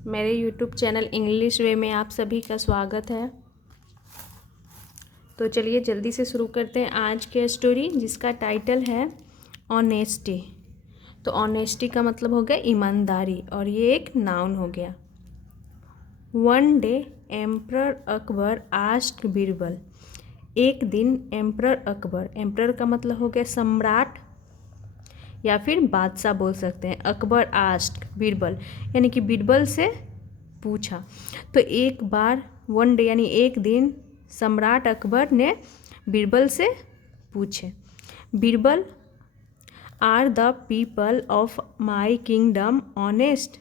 मेरे YouTube channel English वे में आप सभी का स्वागत है। तो चलिए जल्दी से शुरू करते हैं आज के स्टोरी, जिसका टाइटल है ऑनेस्टी। तो ऑनेस्टी का मतलब हो गया ईमानदारी, और ये एक नाउन हो गया। One day emperor Akbar asked Birbal. एक दिन एम्परर अकबर, एम्परर का मतलब हो गया सम्राट या फिर बादशाह बोल सकते हैं। अकबर आस्क्ड बीरबल यानी कि बीरबल से पूछा। तो एक बार वन डे यानी एक दिन सम्राट अकबर ने बीरबल से पूछे, Birbal are the people of my kingdom honest.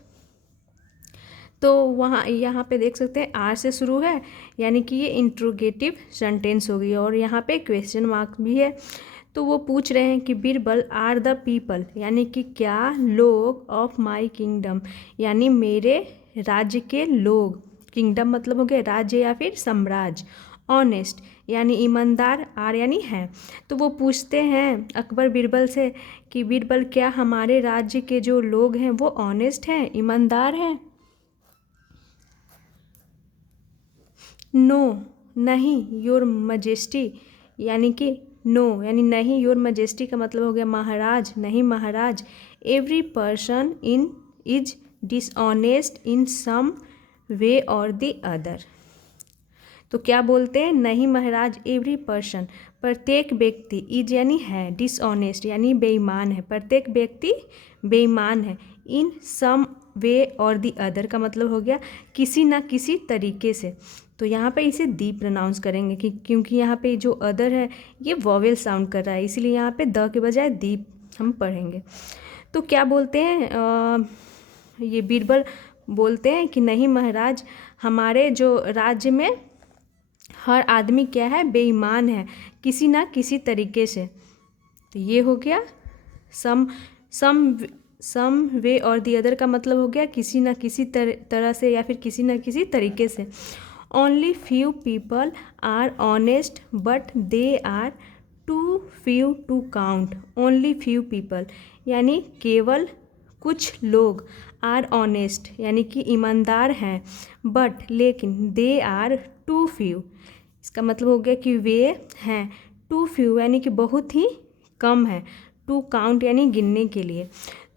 तो वहाँ यहाँ पे देख सकते हैं आर से शुरू है, यानी कि ये इंट्रोगेटिव सेंटेंस हो गई, और यहाँ पे क्वेश्चन मार्क भी है। तो वो पूछ रहे हैं कि बीरबल आर द पीपल यानी कि क्या लोग ऑफ माई किंगडम यानी मेरे राज्य के लोग, किंगडम मतलब हो गया राज्य या फिर साम्राज्य, ऑनेस्ट यानी ईमानदार, आर यानी है। तो वो पूछते हैं अकबर बीरबल से कि बीरबल क्या हमारे राज्य के जो लोग हैं वो ऑनेस्ट हैं, ईमानदार हैं। नो नहीं, योर मजेस्टी यानी कि नो यानी नहीं, योर मजेस्टी का मतलब हो गया महाराज, नहीं महाराज। Every person in is dishonest in some way और द अदर। तो क्या बोलते हैं, नहीं महाराज, एवरी पर्सन प्रत्येक व्यक्ति, इज यानी है, डिसऑनेस्ट यानी बेईमान है, प्रत्येक व्यक्ति बेईमान है, इन सम वे और द अदर का मतलब हो गया किसी ना किसी तरीके से। तो यहाँ पे इसे दी प्रोनाउंस करेंगे कि क्योंकि यहाँ पे जो अदर है ये वॉवेल साउंड कर रहा है, इसलिए यहाँ पे द के बजाय दी हम पढ़ेंगे। तो क्या बोलते हैं ये बीरबल बोलते हैं कि नहीं महाराज, हमारे जो राज्य में हर आदमी क्या है, बेईमान है किसी ना किसी तरीके से। तो ये हो गया सम वे और दी अदर का मतलब हो गया किसी ना किसी तरह से या फिर किसी ना किसी तरीके से। Only few people are honest but they are too few to count. Only few people यानी केवल कुछ लोग, आर ऑनेस्ट यानी कि ईमानदार हैं, बट लेकिन दे आर टू फ्यू, इसका मतलब हो गया कि वे हैं, टू फ्यू यानी कि बहुत ही कम है, टू काउंट यानी गिनने के लिए।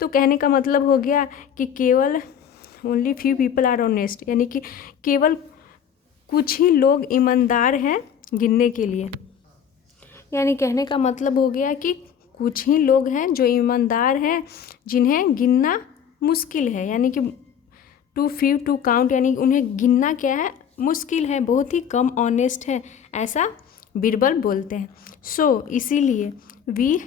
तो कहने का मतलब हो गया कि केवल only few people are honest यानी कि केवल कुछ ही लोग ईमानदार हैं गिनने के लिए, यानी कहने का मतलब हो गया कि कुछ ही लोग हैं जो ईमानदार हैं जिन्हें गिनना मुश्किल है, यानी कि टू फ्यू टू काउंट यानी उन्हें गिनना क्या है, मुश्किल है, बहुत ही कम ऑनेस्ट है, ऐसा बीरबल बोलते हैं। सो इसीलिए we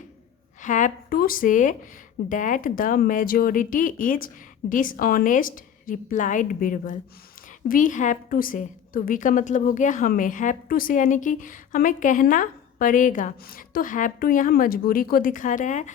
have to say that the majority is dishonest, replied Birbal. We have to say, तो वी का मतलब हो गया हमें, हैव टू से यानी कि हमें कहना पड़ेगा। तो हैव टू यहाँ मजबूरी को दिखा रहा है,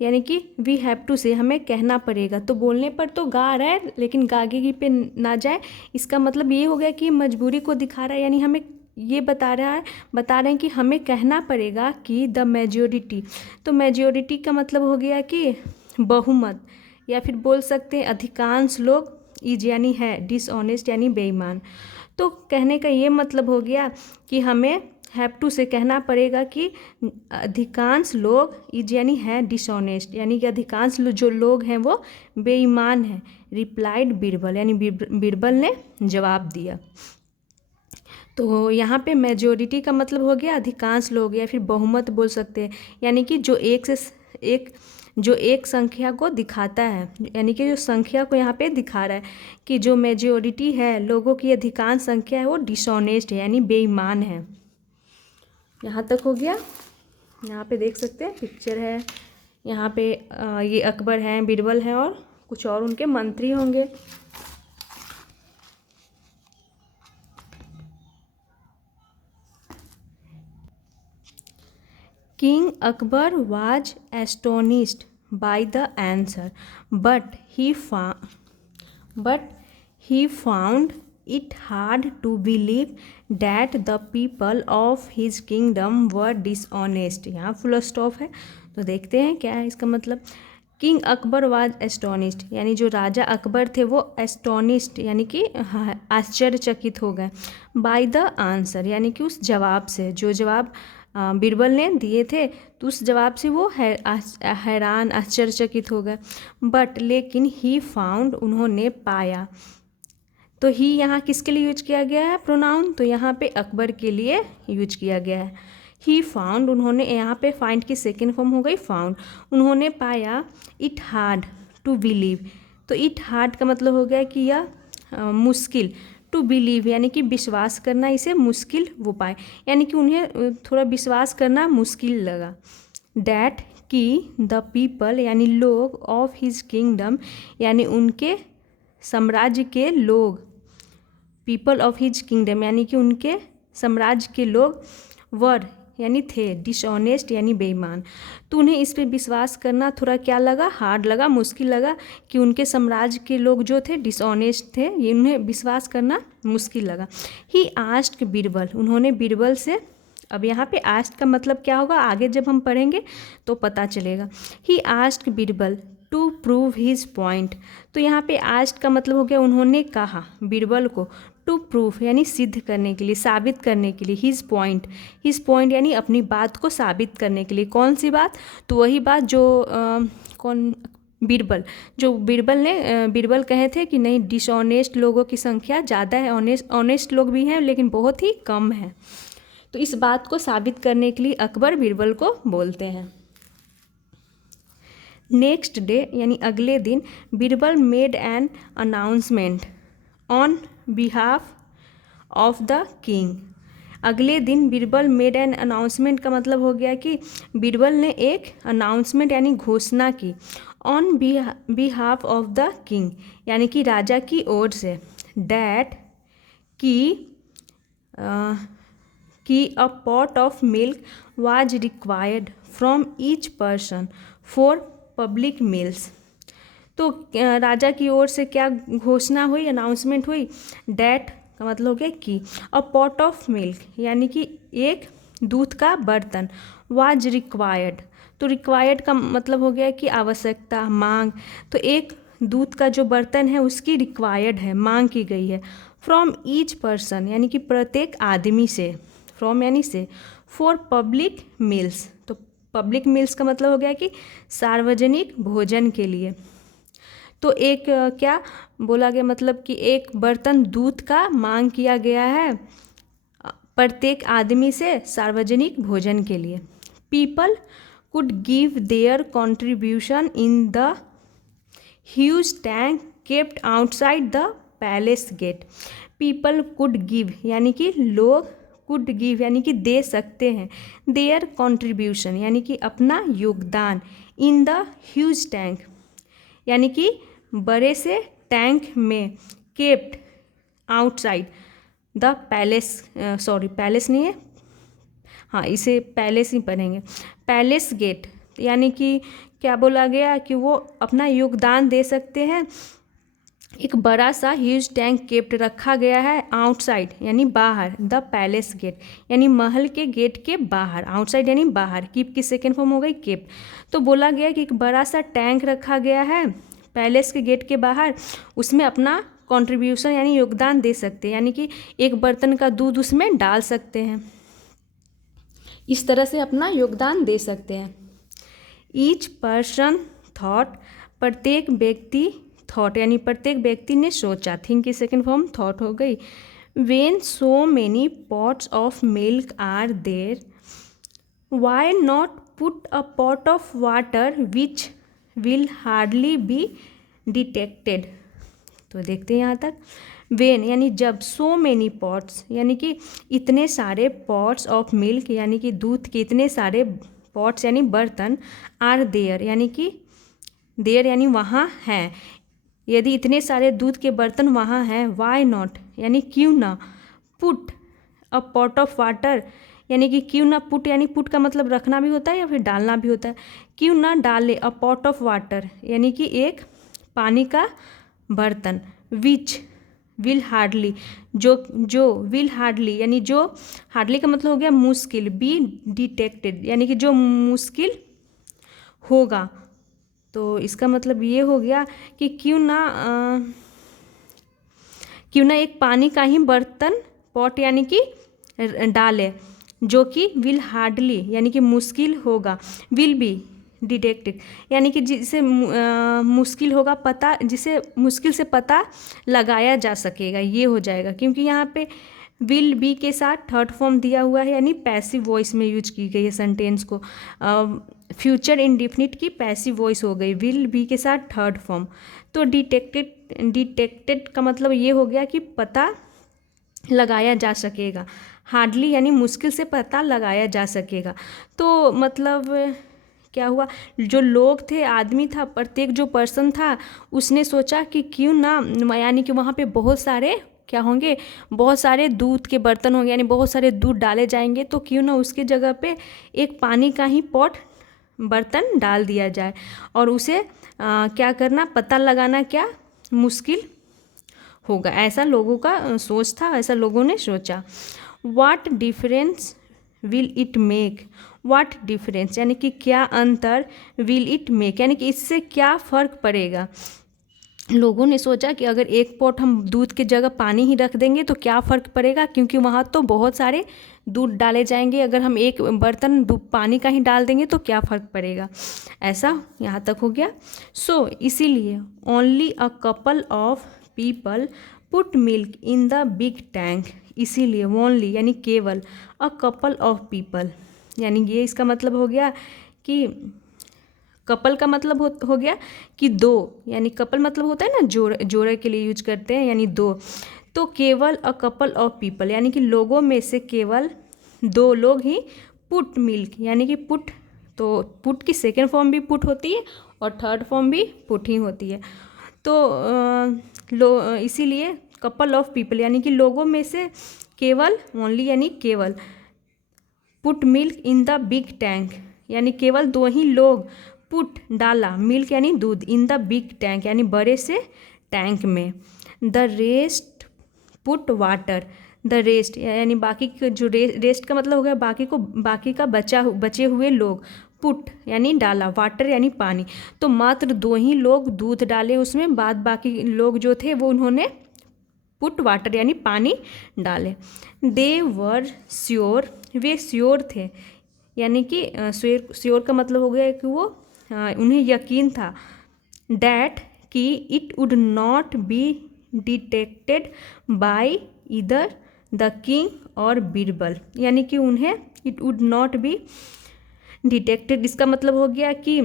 यानी कि वी हैव टू से हमें कहना पड़ेगा। तो बोलने पर तो गा रहा है लेकिन गागे पे ना जाए, इसका मतलब ये हो गया कि मजबूरी को दिखा रहा है, यानी हमें ये बता रहे हैं कि हमें कहना पड़ेगा कि द मेजोरिटी। तो मेजोरिटी का मतलब हो गया कि बहुमत, या फिर बोल सकते हैं अधिकांश लोग, इज यानी है, डिसऑनेस्ट यानी बेईमान। तो कहने का ये मतलब हो गया कि हमें हैव टू से कहना पड़ेगा कि अधिकांश लोग, इज यानी है, डिसऑनेस्ट यानी कि अधिकांश जो लोग हैं वो बेईमान हैं, रिप्लाइड बीरबल यानी बीरबल ने जवाब दिया। तो यहाँ पे मेजोरिटी का मतलब हो गया अधिकांश लोग या फिर बहुमत बोल सकते हैं, यानी कि जो एक संख्या को दिखाता है, यानी कि जो संख्या को यहाँ पे दिखा रहा है कि जो मेजोरिटी है, लोगों की अधिकांश संख्या है वो डिसऑनेस्ट है यानी बेईमान है। यहाँ तक हो गया। यहाँ पे देख सकते हैं पिक्चर है, यहाँ पे ये अकबर हैं, बीरबल हैं और कुछ और उनके मंत्री होंगे। King Akbar was astonished by the answer, but he found it hard to believe that the people of his kingdom were dishonest। यहाँ फुल स्टॉप है, तो देखते हैं क्या है इसका मतलब। किंग अकबर वाज एस्टोनिश्ड, यानी जो राजा अकबर थे वो एस्टोनिश्ड यानी कि आश्चर्यचकित हो गए, बाय द आंसर यानी कि उस जवाब से, जो जवाब बीरबल ने दिए थे तो उस जवाब से वो हैरान आश्चर्यचकित हो गए। बट लेकिन ही फाउंड, उन्होंने पाया, तो ही यहाँ किसके लिए यूज किया गया है प्रोनाउन, तो यहाँ पे अकबर के लिए यूज किया गया है। ही फाउंड, उन्होंने, यहाँ पे फाइंड की सेकेंड फॉर्म हो गई फाउंड, उन्होंने पाया इट हार्ड टू बिलीव, तो इट हार्ड का मतलब हो गया कि यह मुश्किल, टू बिलीव यानी कि विश्वास करना, इसे मुश्किल वो पाए, यानी कि उन्हें थोड़ा विश्वास करना मुश्किल लगा। डैट कि द पीपल यानी लोग, ऑफ हिज किंगडम यानी उनके साम्राज्य के लोग, पीपल ऑफ हिज किंगडम यानी कि उनके साम्राज्य के लोग, वर यानी थे, डिसऑनेस्ट यानी बेईमान, तो उन्हें इस पे विश्वास करना थोड़ा क्या लगा, हार्ड लगा, मुश्किल लगा कि उनके साम्राज्य के लोग जो थे डिसऑनेस्ट थे, ये उन्हें विश्वास करना मुश्किल लगा। ही आस्क्ड बीरबल, उन्होंने बीरबल से, अब यहाँ पे आस्क्ड का मतलब क्या होगा आगे जब हम पढ़ेंगे तो पता चलेगा। He asked Birbal to prove his point, तो यहाँ पे आस्क्ड का मतलब हो गया उन्होंने कहा बीरबल को, टू प्रूफ यानी सिद्ध करने के लिए, साबित करने के लिए, हिज पॉइंट यानी अपनी बात को साबित करने के लिए। कौन सी बात, तो वही बात जो बीरबल, जो बीरबल कहे थे कि नहीं डिसऑनेस्ट लोगों की संख्या ज़्यादा है, ऑनेस्ट लोग भी हैं लेकिन बहुत ही कम है, तो इस बात को साबित करने के लिए अकबर बीरबल को बोलते हैं। नेक्स्ट डे यानी अगले दिन, Birbal made an announcement on behalf of the king, अगले दिन बीरबल मेड एन अनाउंसमेंट का मतलब हो गया कि बीरबल ने एक अनाउंसमेंट यानी घोषणा की, on behalf of the king यानी कि राजा की ओर से, डैट कि अ pot of milk was required from each person for public meals, तो राजा की ओर से क्या घोषणा हुई, अनाउंसमेंट हुई, डैट का मतलब हो गया कि, अ पॉट ऑफ मिल्क यानी कि एक दूध का बर्तन, वाज रिक्वायर्ड, तो रिक्वायर्ड का मतलब हो गया कि आवश्यकता, मांग, तो एक दूध का जो बर्तन है उसकी रिक्वायर्ड है, मांग की गई है, फ्रॉम ईच पर्सन यानी कि प्रत्येक आदमी से, फ्रॉम यानी से, फॉर पब्लिक मील्स, तो पब्लिक मील्स का मतलब हो गया कि सार्वजनिक भोजन के लिए, तो एक क्या बोला गया, मतलब कि एक बर्तन दूध का मांग किया गया है प्रत्येक आदमी से सार्वजनिक भोजन के लिए। People could give their contribution in the huge tank kept outside the palace gate, people could give यानी कि लोग, कुड गिव यानी कि दे सकते हैं, देयर कॉन्ट्रीब्यूशन यानी कि अपना योगदान, इन द ह्यूज टैंक यानी कि बड़े से टैंक में, kept outside the palace, sorry palace नहीं है, हाँ इसे पैलेस ही पढ़ेंगे, पैलेस गेट यानी कि क्या बोला गया कि वो अपना योगदान दे सकते हैं, एक बड़ा सा ह्यूज टैंक केप्ट रखा गया है आउटसाइड यानी बाहर, द पैलेस गेट यानी महल के गेट के बाहर, आउटसाइड यानी बाहर, कीप की सेकेंड फॉर्म हो गई केप्ट, तो बोला गया कि एक बड़ा सा टैंक रखा गया है पैलेस के गेट के बाहर, उसमें अपना कंट्रीब्यूशन यानी योगदान दे सकते हैं, यानी कि एक बर्तन का दूध उसमें डाल सकते हैं, इस तरह से अपना योगदान दे सकते हैं। ईच पर्सन थॉट, प्रत्येक व्यक्ति, थॉट यानी प्रत्येक व्यक्ति ने सोचा, थिंक की सेकेंड फॉर्म थॉट हो गई। When so many pots of milk are there, why not put a pot of water which will hardly be detected, तो देखते हैं यहाँ तक, वेन यानी जब, सो मेनी पॉट्स यानी कि इतने सारे पॉट्स ऑफ मिल्क यानी कि दूध के इतने सारे पॉट्स यानी बर्तन, आर देयर यानी कि देयर यानी वहाँ हैं, यदि इतने सारे दूध के बर्तन वहाँ हैं, वाई नॉट यानी क्यों ना, put a pot of water यानी कि क्यों ना, पुट यानी पुट का मतलब रखना भी होता है या फिर डालना भी होता है, क्यों ना डाले अ पॉट ऑफ वाटर यानी कि एक पानी का बर्तन, विच विल हार्डली, जो विल हार्डली यानी जो, हार्डली का मतलब हो गया मुश्किल, बी डिटेक्टेड यानी कि जो मुश्किल होगा, तो इसका मतलब ये हो गया कि क्यों ना एक पानी का ही बर्तन पॉट यानी कि डाले, जो कि विल हार्डली यानी कि मुश्किल होगा, विल बी डिटेक्टेड यानी कि मुश्किल होगा पता, जिसे मुश्किल से पता लगाया जा सकेगा, ये हो जाएगा। क्योंकि यहाँ पे विल बी के साथ थर्ड फॉर्म दिया हुआ है, यानी पैसिव वॉइस में यूज की गई है सेंटेंस को। फ्यूचर इंडिफिनिट की पैसिव वॉइस हो गई विल बी के साथ थर्ड फॉर्म। तो डिटेक्टेड का मतलब ये हो गया कि पता लगाया जा सकेगा, हार्डली यानी मुश्किल से पता लगाया जा सकेगा। तो मतलब क्या हुआ, जो लोग थे, आदमी था, प्रत्येक जो पर्सन था उसने सोचा कि क्यों ना, यानी कि वहाँ पे बहुत सारे क्या होंगे, बहुत सारे दूध के बर्तन होंगे, यानी बहुत सारे दूध डाले जाएंगे, तो क्यों ना उसके जगह पे एक पानी का ही पॉट बर्तन डाल दिया जाए और उसे क्या करना, पता लगाना क्या मुश्किल होगा। ऐसा लोगों का सोच था, ऐसा लोगों ने सोचा। What difference will it make, what difference यानी कि क्या अंतर, विल इट मेक यानी कि इससे क्या फ़र्क पड़ेगा। लोगों ने सोचा कि अगर एक पॉट हम दूध की जगह पानी ही रख देंगे तो क्या फ़र्क पड़ेगा, क्योंकि वहाँ तो बहुत सारे दूध डाले जाएंगे, अगर हम एक बर्तन पानी का ही डाल देंगे तो क्या फ़र्क पड़ेगा। ऐसा यहाँ तक हो गया। सो इसीलिए only a couple of people put milk in the big tank, इसीलिए ओनली यानी केवल, अ कपल ऑफ पीपल यानी ये इसका मतलब हो गया कि कपल का मतलब हो गया कि दो, यानी कपल मतलब होता है ना जोड़े के लिए यूज करते हैं, यानी दो। तो केवल अ कपल ऑफ पीपल यानी कि लोगों में से केवल दो लोग ही पुट मिल्क यानी कि पुट, तो पुट की सेकेंड फॉर्म भी पुट होती है और थर्ड फॉर्म भी पुट ही होती है। तो इसीलिए कपल ऑफ पीपल यानी कि लोगों में से केवल, ओनली यानी केवल, put milk in the big tank यानी केवल दो ही लोग पुट डाला, मिल्क यानी दूध, इन द बिग टैंक यानी बड़े से टैंक में। The rest put water, the rest यानी बाकी जो रेस्ट का मतलब हो गया बाकी का बचे हुए लोग, पुट यानी डाला, वाटर यानी पानी, तो मात्र दो ही लोग दूध डाले उसमें, बाद बाकी लोग जो थे वो उन्होंने पुट वाटर यानी पानी डाले। दे वर श्योर, वे श्योर थे, यानी कि श्योर का मतलब हो गया कि वो उन्हें यकीन था, डैट कि it would not be detected by इधर द किंग और बीरबल, यानी कि उन्हें it would not be detected, इसका मतलब हो गया कि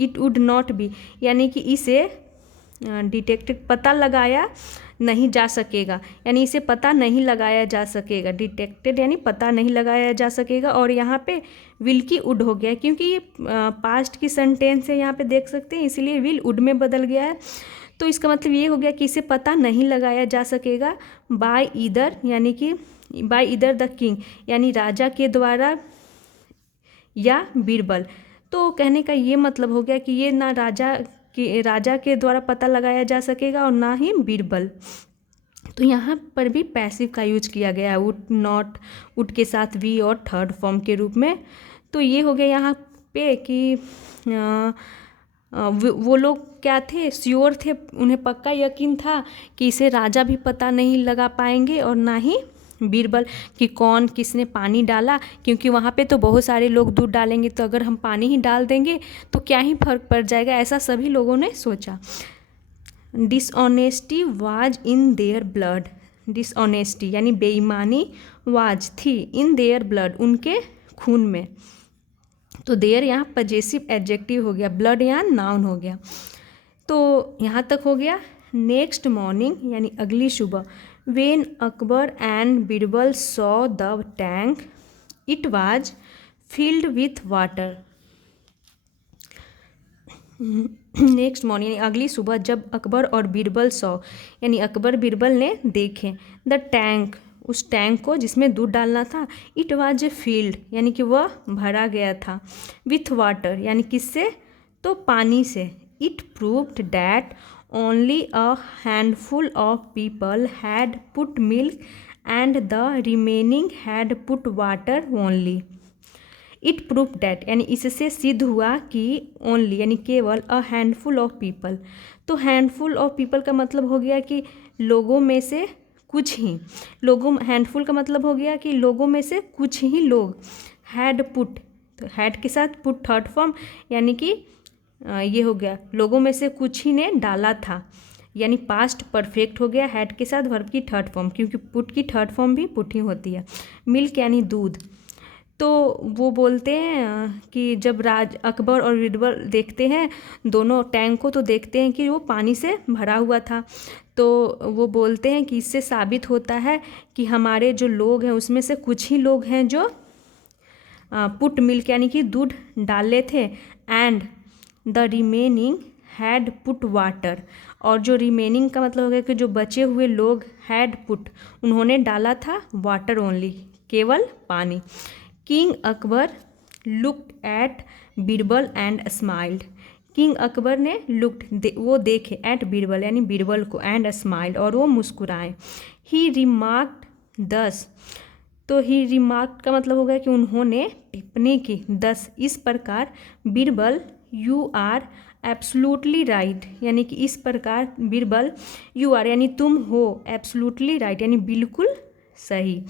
इट वुड नॉट बी यानी कि इसे डिटेक्टेड पता लगाया नहीं जा सकेगा, यानी इसे पता नहीं लगाया जा सकेगा, डिटेक्टेड यानी पता नहीं लगाया जा सकेगा। और यहाँ पे विल की वुड हो गया, क्योंकि ये पास्ट की सेंटेंस है, यहाँ पे देख सकते हैं, इसीलिए विल वुड में बदल गया है। तो इसका मतलब ये हो गया कि इसे पता नहीं लगाया जा सकेगा बाय ईदर, यानी कि बाय ईदर द किंग यानी राजा के द्वारा या बीरबल। तो कहने का ये मतलब हो गया कि ये ना राजा के द्वारा पता लगाया जा सकेगा और ना ही बीरबल। तो यहाँ पर भी पैसिव का यूज किया गया है, वुड नॉट, वुड के साथ वी और थर्ड फॉर्म के रूप में। तो ये हो गया यहाँ पे कि वो लोग क्या थे, श्योर थे, उन्हें पक्का यकीन था कि इसे राजा भी पता नहीं लगा पाएंगे और ना ही बीरबल कि कौन किसने पानी डाला, क्योंकि वहाँ पे तो बहुत सारे लोग दूध डालेंगे, तो अगर हम पानी ही डाल देंगे तो क्या ही फर्क पड़ जाएगा, ऐसा सभी लोगों ने सोचा। Dishonesty was in their blood, dishonesty यानी बेईमानी, वाज थी, इन देयर ब्लड उनके खून में। तो देयर यहाँ पजेसिव एडजेक्टिव हो गया, ब्लड यहाँ नाउन हो गया। तो यहाँ तक हो गया। नेक्स्ट मॉर्निंग यानी अगली सुबह, when Akbar and Birbal saw the tank it was filled with water. Next morning यानी अगली सुबह जब अकबर और बीरबल सॉ यानी अकबर बीरबल ने देखे, द टैंक उस टैंक को जिसमें दूध डालना था, इट वाज ए फील्ड यानी कि वह भरा गया था, विथ वाटर यानी किससे, तो पानी से। It proved that only a handful of people had put milk and the remaining had put water only. It proof that यानी इससे सिद्ध हुआ कि ओनली यानी केवल अ हैंडफुल ऑफ पीपल। तो हैंडफुल ऑफ पीपल का मतलब हो गया कि लोगों में से कुछ ही लोगों, हैंडफुल का मतलब हो गया कि लोगों में से कुछ ही लोग हैड पुट, तो हैड के साथ पुट थर्ड फॉर्म यानी कि ये हो गया लोगों में से कुछ ही ने डाला था, यानी पास्ट परफेक्ट हो गया हैड के साथ वर्ब की थर्ड फॉर्म, क्योंकि पुट की थर्ड फॉर्म भी पुट ही होती है। मिल्क यानी दूध। तो वो बोलते हैं कि जब अकबर और बीरबल देखते हैं दोनों टैंक को, तो देखते हैं कि वो पानी से भरा हुआ था। तो वो बोलते हैं कि इससे साबित होता है कि हमारे जो लोग हैं उसमें से कुछ ही लोग हैं जो पुट मिल्क यानी कि दूध डाले थे, and the remaining had put water, और जो रिमेनिंग का मतलब हो गया कि जो बचे हुए लोग हैड पुट, उन्होंने डाला था वाटर ओनली, केवल पानी। King Akbar looked at Birbal and smiled. King Akbar ने लुक्ड वो देखे एट बीरबल यानी बीरबल को, एंड स्माइल्ड और वो मुस्कुराए। ही रिमार्क्ड दस, तो ही रिमार्क का मतलब हो गया कि उन्होंने टिप्पणी की, दस इस प्रकार, Birbal you are absolutely right यानी कि इस प्रकार, बीरबल यू आर यानी तुम हो, एब्सोल्युटली राइट यानी बिल्कुल सही।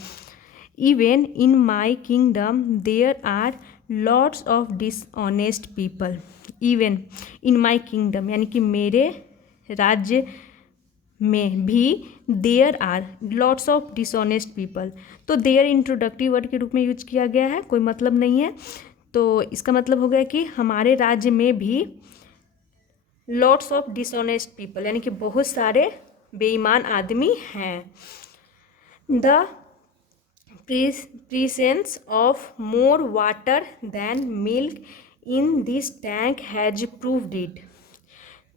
Even in my kingdom there are lots of dishonest people. Even in my kingdom यानी कि मेरे राज्य में भी there are lots of dishonest people. तो देयर इंट्रोडक्टिव वर्ड के रूप में यूज किया गया है, कोई मतलब नहीं है। तो इसका मतलब हो गया कि हमारे राज्य में भी लॉट्स ऑफ डिसऑनेस्ट पीपल यानी कि बहुत सारे बेईमान आदमी हैं। The presence of more water than milk in this tank has proved it.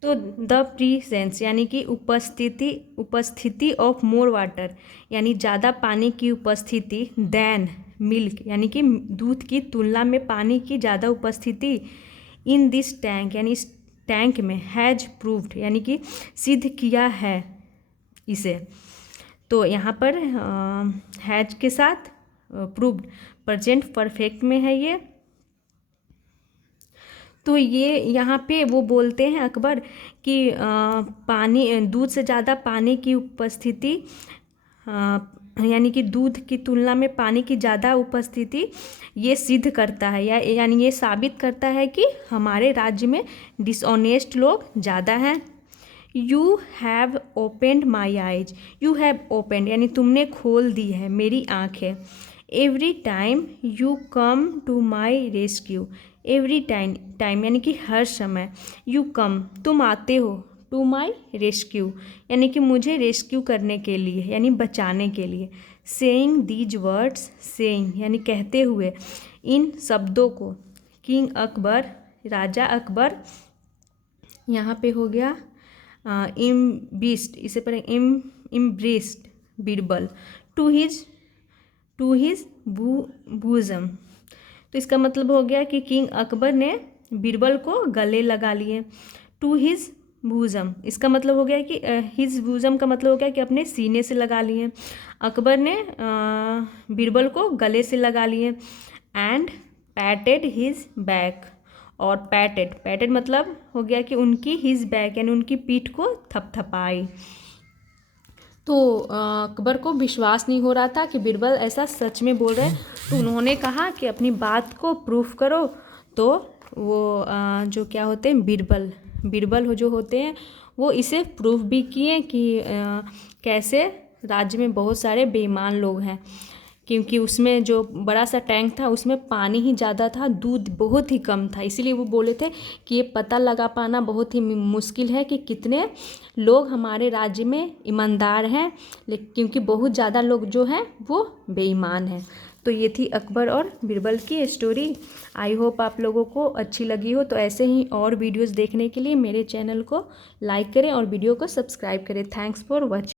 तो द प्रेजेंस यानी कि उपस्थिति ऑफ मोर वाटर यानी ज़्यादा पानी की उपस्थिति, दैन मिल्क यानी कि दूध की तुलना में पानी की ज़्यादा उपस्थिति, इन दिस टैंक यानी इस टैंक में, हैज प्रूव्ड यानी कि सिद्ध किया है इसे। तो यहाँ पर हैज के साथ प्रूव्ड प्रेजेंट परफेक्ट में है ये। तो ये यहाँ पे वो बोलते हैं अकबर कि पानी, दूध से ज़्यादा पानी की उपस्थिति यानी कि दूध की तुलना में पानी की ज़्यादा उपस्थिति ये सिद्ध करता है, यानी ये साबित करता है कि हमारे राज्य में डिसऑनेस्ट लोग ज़्यादा हैं। You have opened my eyes, you have opened यानी तुमने खोल दी है मेरी आँखें। Every time you come to my rescue, every time यानी कि हर समय, यू कम तुम आते हो, टू माई रेस्क्यू यानी कि मुझे रेस्क्यू करने के लिए यानी बचाने के लिए। सेइंग दीज वर्ड्स, सेइंग यानी कहते हुए, इन शब्दों को, किंग अकबर राजा अकबर, यहाँ पे हो गया इम्बिस्ट, इसे पर embraced Birbal to his bosom. तो इसका मतलब हो गया कि किंग अकबर ने बीरबल को गले लगा लिए। टू हिज बूजम इसका मतलब हो गया कि हिज बूजम का मतलब हो गया कि अपने सीने से लगा लिए। अकबर ने बीरबल को गले से लगा लिए। एंड पैटेड हिज बैक, और पैटेड मतलब हो गया कि उनकी हिज बैक यानी उनकी पीठ को थपथपाई। तो अकबर को विश्वास नहीं हो रहा था कि बीरबल ऐसा सच में बोल रहे हैं। तो उन्होंने कहा कि अपनी बात को प्रूफ करो। तो वो जो क्या होते हैं बीरबल जो होते हैं वो इसे प्रूफ भी किए कि कैसे राज्य में बहुत सारे बेईमान लोग हैं, क्योंकि उसमें जो बड़ा सा टैंक था उसमें पानी ही ज़्यादा था, दूध बहुत ही कम था। इसीलिए वो बोले थे कि ये पता लगा पाना बहुत ही मुश्किल है कि कितने लोग हमारे राज्य में ईमानदार हैं, लेकिन क्योंकि बहुत ज़्यादा लोग जो हैं वो बेईमान हैं। तो ये थी अकबर और बीरबल की स्टोरी। आई होप आप लोगों को अच्छी लगी हो। तो ऐसे ही और वीडियोज़ देखने के लिए मेरे चैनल को लाइक करें और वीडियो को सब्सक्राइब करें। Thanks for watching.